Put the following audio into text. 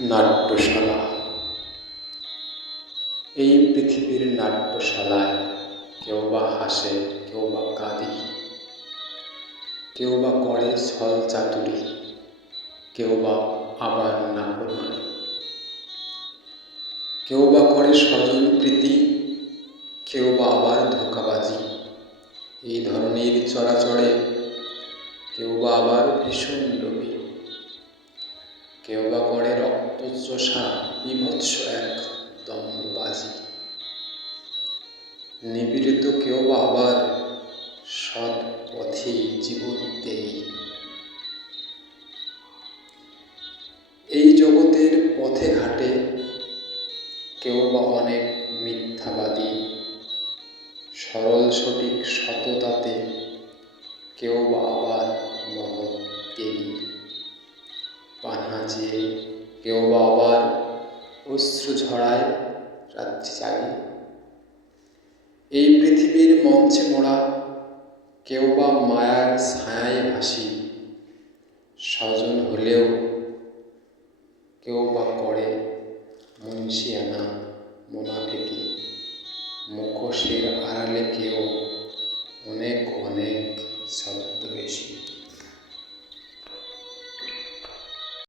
নাট্যশালা। এই পৃথিবীর নাট্যশালায় কেউ বা হাসে, কেউ বা কাঁদে, কেউ বা করে ছল চাতুরি, কেউ বা আবার নাফরমানি, কেউ বা করে স্বজন প্রীতি, কেউ বা আবার ধোঁকাবাজি। এই ধরনের চরাচরে কেউ বা আবার ভীষণ লোভী, কেউ বা করে রক্তচোষা বীভৎস এক দম্ভবাজি। নিপীড়িত কেউ বা আবার সৎ পথে জীবন দেয়। এই জগতের পথে ঘাটে কেউ বা অনেক মিথ্যাবাদী, সরল সঠিক সততাতে কেউ বা আবার মহৎ দেবী। পানহাজিয়ে কেউ বা আবার অশ্রু ঝরায় রাত্রি জাগে। এই পৃথিবীর মঞ্চে মোড়া কেউ বা মায়ার ছায়ায় ভাসি, স্বজন হলেও কেউ বা করে মুন্সিয়ানা মুনাফিকি। মুখোশের আড়ালে কেউ অনেক